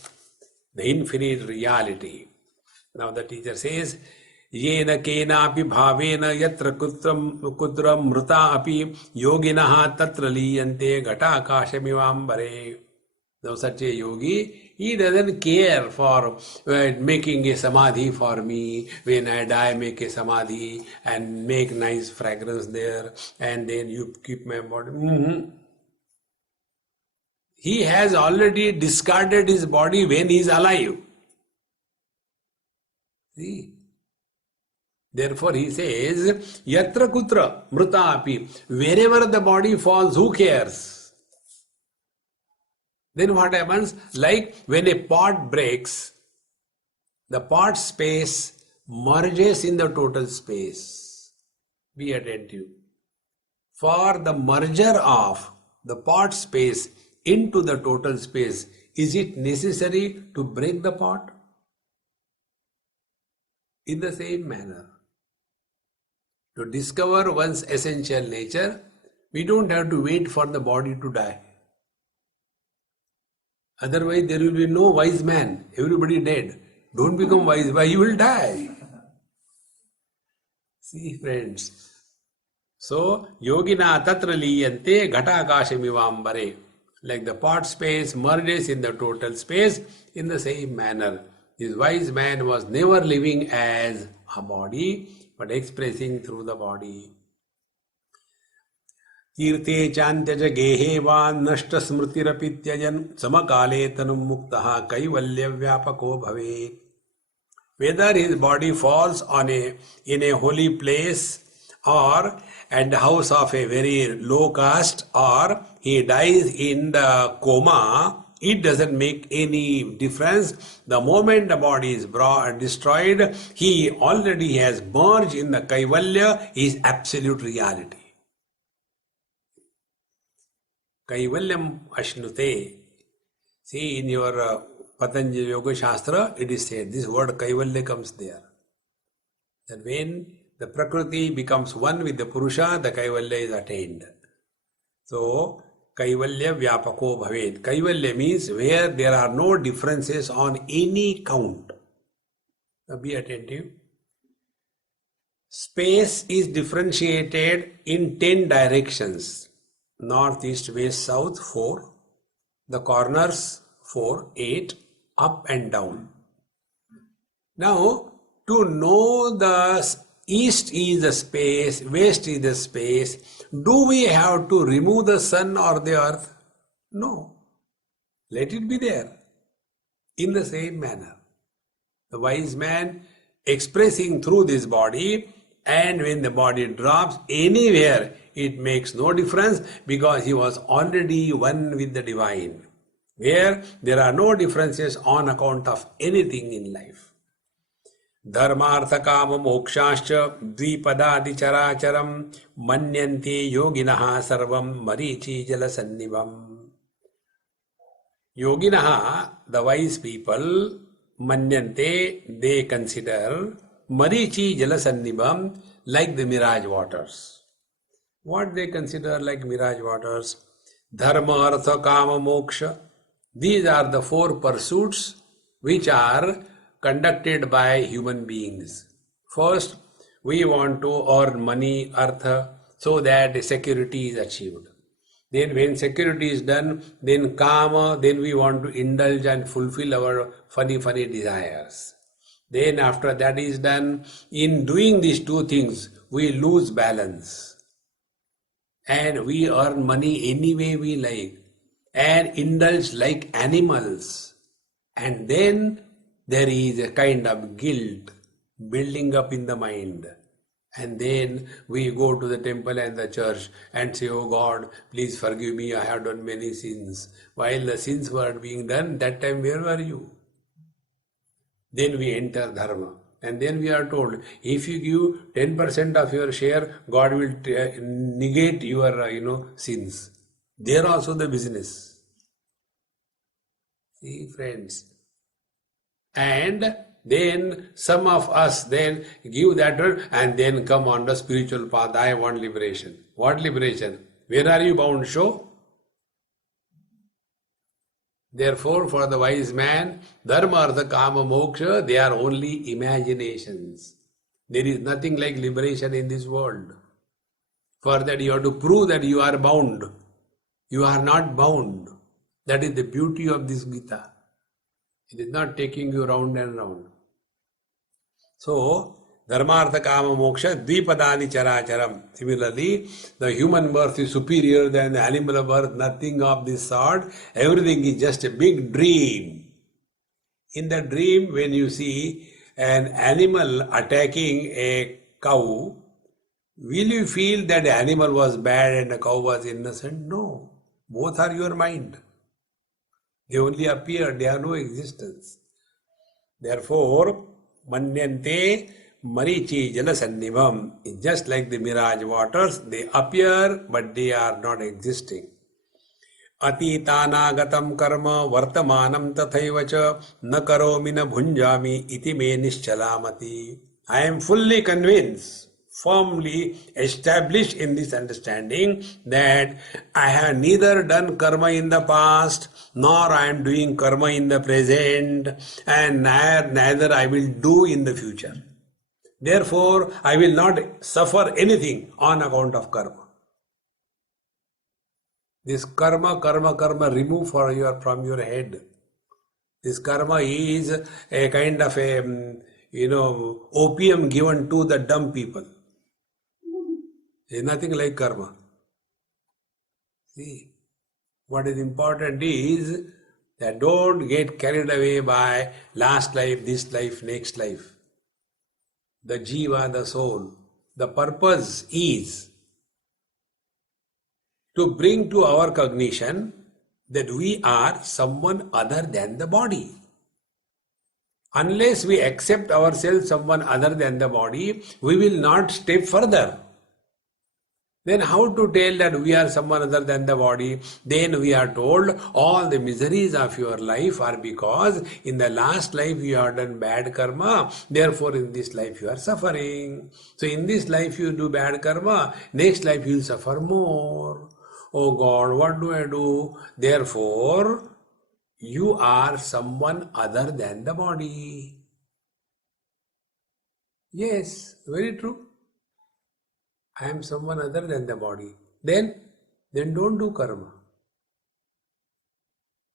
the infinite reality. Now the teacher says, Yena kena api bhavena yatra kutram mruta api yoginaha tatra liyante gata akashamivambare. Now such a yogi, he doesn't care for making a samadhi for me. When I die, make a samadhi and make nice fragrance there, and then you keep my body. He has already discarded his body when he is alive. See? Therefore he says, Yatra kutra mruta api. Wherever the body falls, who cares? Then what happens? Like when a pot breaks, the pot space merges in the total space. Be attentive. For the merger of the pot space into the total space is it necessary to break the pot? In the same manner, to discover one's essential nature, we don't have to wait for the body to die. Otherwise, there will be no wise man. Everybody dead. Don't become wise, why you will die. See, friends. So, yogina tatra liyante ghatakashimivambare. Like the pot space merges in the total space, in the same manner. This wise man was never living as a body, but expressing through the body. Kirte chantyaja gehevan nashta smritirapi tyajan samakale tanum muktaha kaivalya vyapako bhavet. Whether his body falls in a holy place or at the house of a very low caste, or he dies in the coma, it doesn't make any difference. The moment the body is destroyed, he already has merged in the Kaivalya, his absolute reality. Kaivalyam Ashnute. See, in your Patanjali Yoga Shastra, it is said, this word Kaivalya comes there. That when the Prakriti becomes one with the Purusha, the Kaivalya is attained. So, Kaivalya Vyapako Bhavet. Kaivalya means where there are no differences on any count. Now be attentive. Space is differentiated in 10 directions. North, east, west, south, 4. The corners, 4, 8, up and down. Now, to know the east is the space, west is the space, do we have to remove the sun or the earth? No. Let it be there. In the same manner, the wise man expressing through this body, and when the body drops anywhere, it makes no difference because he was already one with the divine, where there are no differences on account of anything in life. Dharmartha kama mokshascha dvipadadi characharam manyante yoginaha sarvam marichi jalasannibam. Yoginaha, the wise people, manyante, they consider marichi jalasannibam like the mirage waters. What they consider like mirage waters? Dharma, artha, kama, moksha. These are the 4 pursuits which are conducted by human beings. First, we want to earn money, artha, so that security is achieved. Then when security is done, then kama, then we want to indulge and fulfill our funny desires. Then after that is done, in doing these 2 things, we lose balance. And we earn money any way we like and indulge like animals. And then there is a kind of guilt building up in the mind. And then we go to the temple and the church and say, oh God, please forgive me, I have done many sins. While the sins were being done, that time where were you? Then we enter dharma. And then we are told, if you give 10% of your share, God will negate your sins. There also the business. See, friends. And then some of us then give that and then come on the spiritual path. I want liberation. What liberation? Where are you bound? Show. Therefore, for the wise man, dharma, artha, kama, moksha, they are only imaginations. There is nothing like liberation in this world. For that you have to prove that you are bound. You are not bound. That is the beauty of this Gita. It is not taking you round and round. So, dharmartha kama moksha dvipadani characharam. Similarly, the human birth is superior than the animal birth, nothing of this sort. Everything is just a big dream. In the dream, when you see an animal attacking a cow, will you feel that the animal was bad and the cow was innocent? No. Both are your mind. They only appear, they have no existence. Therefore, manyante marichi jalasannibam is just like the mirage waters. They appear, but they are not existing. अतीतानागतं कर्म वर्तमानं तथैव च न करोमि न भुञ्जामि इति मे निश्चलामति. I am fully convinced, firmly established in this understanding that I have neither done karma in the past nor I am doing karma in the present, and neither I will do in the future. Therefore, I will not suffer anything on account of karma. This karma, remove from your head. This karma is a kind of a, opium given to the dumb people. There is nothing like karma. See, what is important is that don't get carried away by last life, this life, next life. The jiva, the soul. The purpose is to bring to our cognition that we are someone other than the body. Unless we accept ourselves someone other than the body, we will not step further. Then how to tell that we are someone other than the body? Then we are told all the miseries of your life are because in the last life you have done bad karma, therefore in this life you are suffering. So in this life you do bad karma, next life you will suffer more. Oh God, what do I do? Therefore, you are someone other than the body. Yes, very true. I am someone other than the body. Then don't do karma.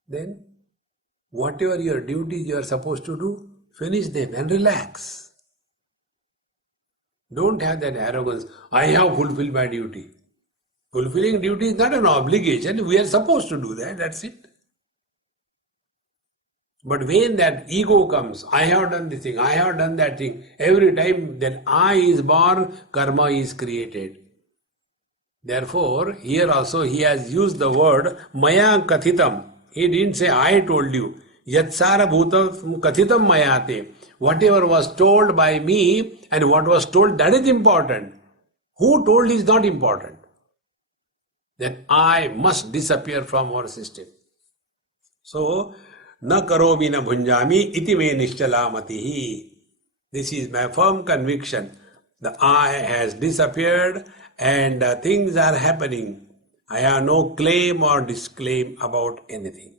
Then whatever your duties you are supposed to do, finish them and relax. Don't have that arrogance. I have fulfilled my duty. Fulfilling duty is not an obligation. We are supposed to do that. That's it. But when that ego comes, I have done this thing, I have done that thing, every time that I is born, karma is created. Therefore, here also he has used the word maya kathitam. He didn't say I told you. Yatsara bhutam kathitam mayate. Whatever was told by me and what was told, that is important. Who told is not important. Then I must disappear from our system. So, na karomi na bhunjami iti me nishchalamatihi. This is my firm conviction. The I has disappeared and things are happening. I have no claim or disclaim about anything.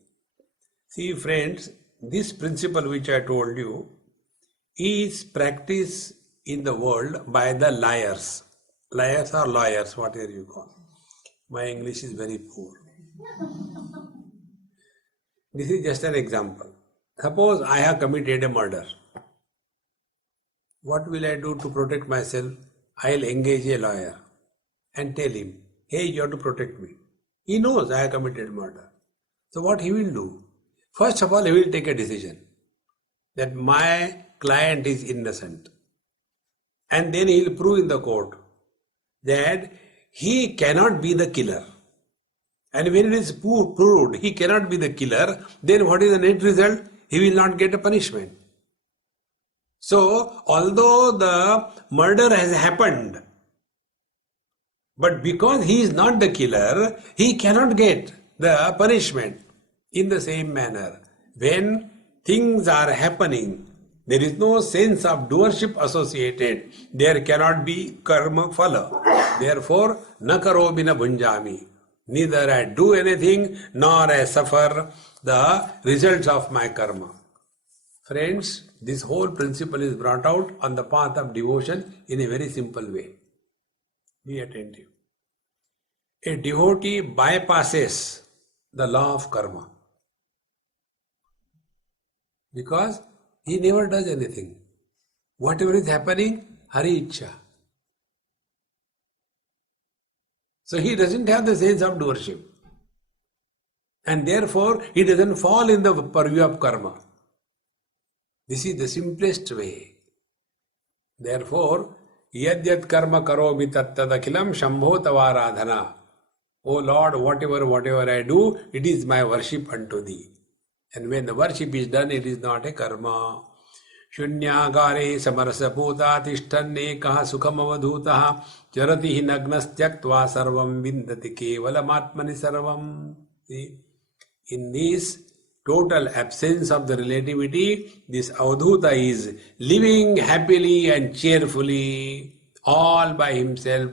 See friends, this principle which I told you is practiced in the world by the liars. Liars or lawyers, whatever you call. My English is very poor. This is just an example. Suppose I have committed a murder. What will I do to protect myself? I will engage a lawyer and tell him, hey, you have to protect me. He knows I have committed murder. So what he will do? First of all, he will take a decision that my client is innocent. And then he will prove in the court that he cannot be the killer. And when it is proved he cannot be the killer, then what is the net result? He will not get a punishment. So, although the murder has happened, but because he is not the killer, he cannot get the punishment. In the same manner, when things are happening, there is no sense of doership associated. There cannot be karma phala. Therefore, na karomi na bhunjami. Neither I do anything, nor I suffer the results of my karma. Friends, this whole principle is brought out on the path of devotion in a very simple way. Be attentive. A devotee bypasses the law of karma because he never does anything. Whatever is happening, Hari Ichcha. So he doesn't have the sense of doership. And therefore, he doesn't fall in the purview of karma. This is the simplest way. Therefore, yad yad karma karomi tattadakilam shambho tavaradhana. O Lord, whatever I do, it is my worship unto thee. And when the worship is done, it is not a karma. Shunyagare samarasapota tishtanne kaha sukhamavadhutaha charati hi nagnastyakva sarvam vindati kevalam atmani sarvam. See, in this total absence of the relativity, this Avadhuta is living happily and cheerfully, all by himself.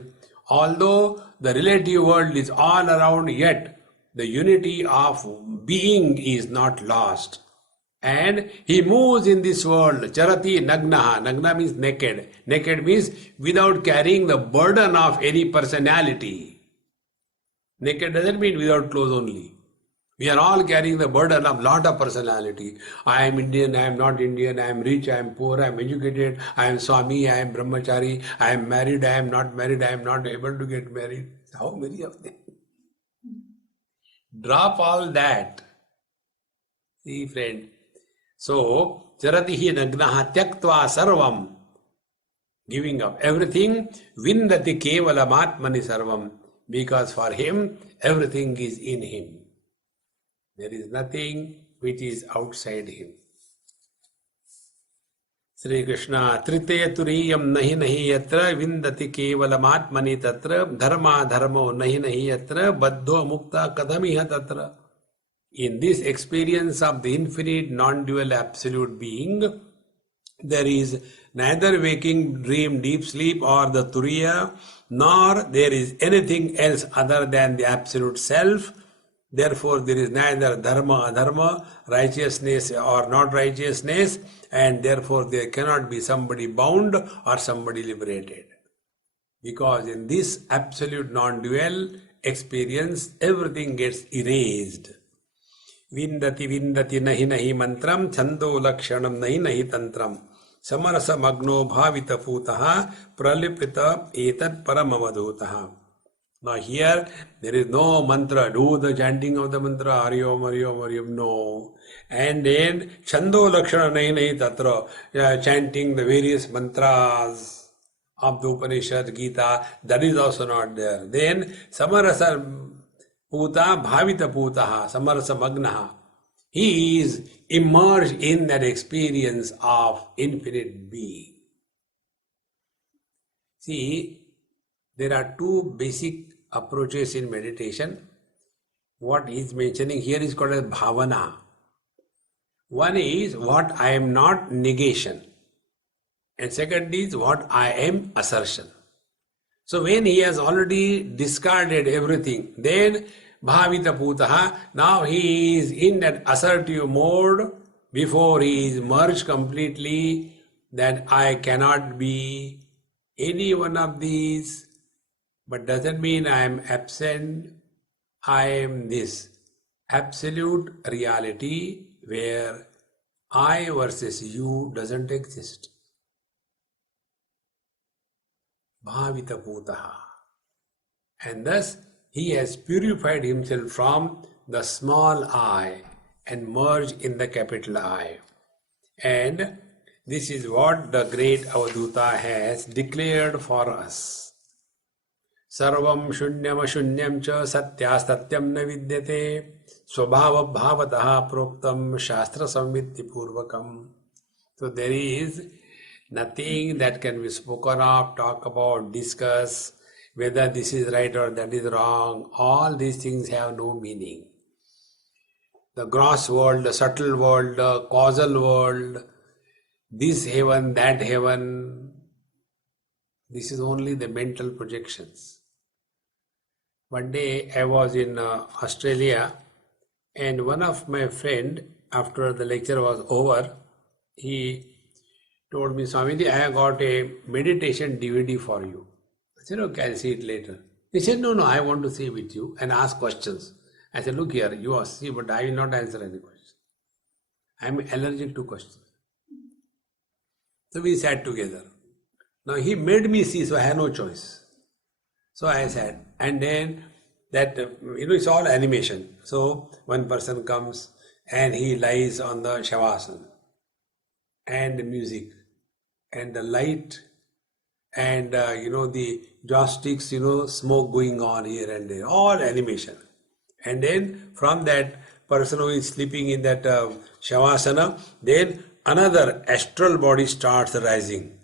Although the relative world is all around, yet the unity of being is not lost. And he moves in this world. Charati nagnaha. Nagna means naked. Naked means without carrying the burden of any personality. Naked doesn't mean without clothes only. We are all carrying the burden of lot of personality. I am Indian, I am not Indian, I am rich, I am poor, I am educated, I am Swami, I am Brahmachari, I am married, I am not married, I am not able to get married. How many of them? Drop all that. See, friend. So, charatihi nagnaha tyaktva sarvam, giving up everything, vindati kevalam atmani sarvam, because for him, everything is in him. There is nothing which is outside him. Sri Krishna, Triteya turiyam nahi nahi yatra, vindati kevalam atmani tatra, dharma dharmo nahi nahi yatra, baddho mukta kadamiha tatra. In this experience of the infinite non-dual absolute being, there is neither waking, dream, deep sleep or the turiya, nor there is anything else other than the absolute self. Therefore, there is neither dharma, adharma, righteousness or not righteousness, and therefore there cannot be somebody bound or somebody liberated. Because in this absolute non-dual experience, everything gets erased. Vindati vindati nahi nahi mantram, chando lakshanam nahi nahi tantram, samarasa magno bhavita putaha, pralipita etat paramavadhutaha. Now here, there is no mantra, do the chanting of the mantra, Haryom, Haryom, Haryom, no. And then, Chando Lakshana Nahi Nahi Tatra, chanting the various mantras of the Upanishad, Gita, that is also not there. Then, Samarasa Puta, Bhavita Putaha, Samarasa Magnaha. He is immersed in that experience of infinite being. See, there are two basic approaches in meditation. What he is mentioning here is called as bhavana. One is what I am not, negation. And second is what I am, assertion. So when he has already discarded everything, then bhavita putaha, now he is in that assertive mode before he is merged completely, that I cannot be any one of these. But doesn't mean I am absent, I am this absolute reality where I versus you doesn't exist. Bhavita putaha. And thus he has purified himself from the small I and merged in the capital I. And this is what the great Avadhuta has declared for us. Sarvam shunyam ashunyam cha satyasatyam na vidyate swabhava bhavataha proktam shastra samvitti purvakam. So there is nothing that can be spoken of, talk about, discuss, whether this is right or that is wrong. All these things have no meaning. The gross world, the subtle world, the causal world, this heaven, that heaven, this is only the mental projections. One day I was in Australia, and one of my friend, after the lecture was over, he told me, Swamiji, I have got a meditation DVD for you. I said, okay, I'll see it later. He said, no, I want to see with you and ask questions. I said, look here, you ask, see, but I will not answer any question. I am allergic to questions. So we sat together. Now he made me see, so I had no choice. So I said, and then that, it's all animation. So one person comes and he lies on the shavasana, and the music and the light and the joysticks, smoke going on here and there, all animation. And then from that person who is sleeping in that shavasana, then another astral body starts rising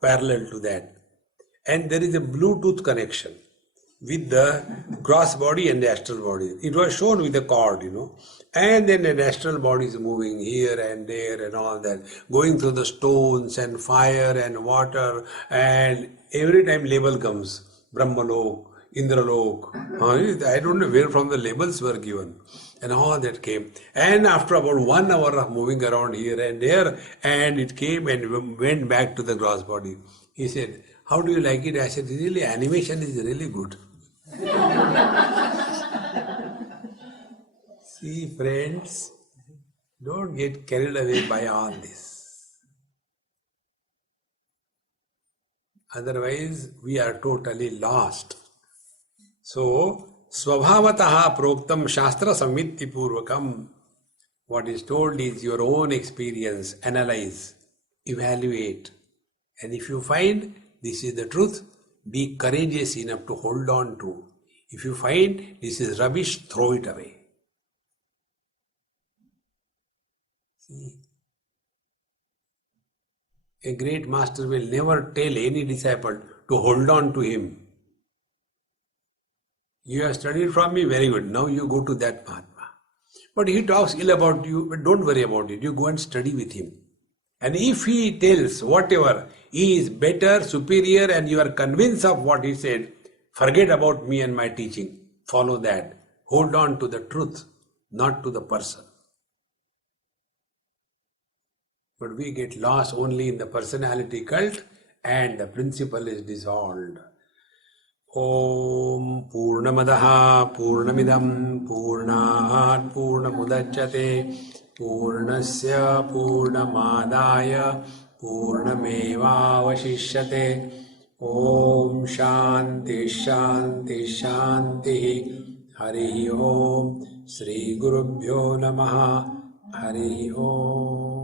parallel to that. And there is a Bluetooth connection. with the gross body and the astral body. It was shown with the cord, And then the astral body is moving here and there and all that, going through the stones and fire and water, and every time label comes, Brahmalok, Indralok. I don't know where from the labels were given. And all that came. And after about 1 hour of moving around here and there, and it came and went back to the gross body. He said, how do you like it? I said, really, animation is really good. See, friends, don't get carried away by all this. Otherwise, we are totally lost. So, Swabhavataha proktam shastra samvitti purvakam. What is told is your own experience. Analyze, evaluate. And if you find this is the truth, be courageous enough to hold on to. If you find this is rubbish, throw it away. See, a great master will never tell any disciple to hold on to him. You have studied from me, very good. Now you go to that Mahatma. But he talks ill about you, but don't worry about it. You go and study with him. And if he tells whatever, he is better, superior, and you are convinced of what he said, forget about me and my teaching. Follow that. Hold on to the truth, not to the person. But we get lost only in the personality cult, and the principle is dissolved. Om Purnamadaha Purnamidam Purnat Purnamudachyate Purnasya Purnamadaya Purnamevavashishyate. Om Shanti Shanti Shanti. Hari Om. Sri Gurubhyo Namaha. Hari Om.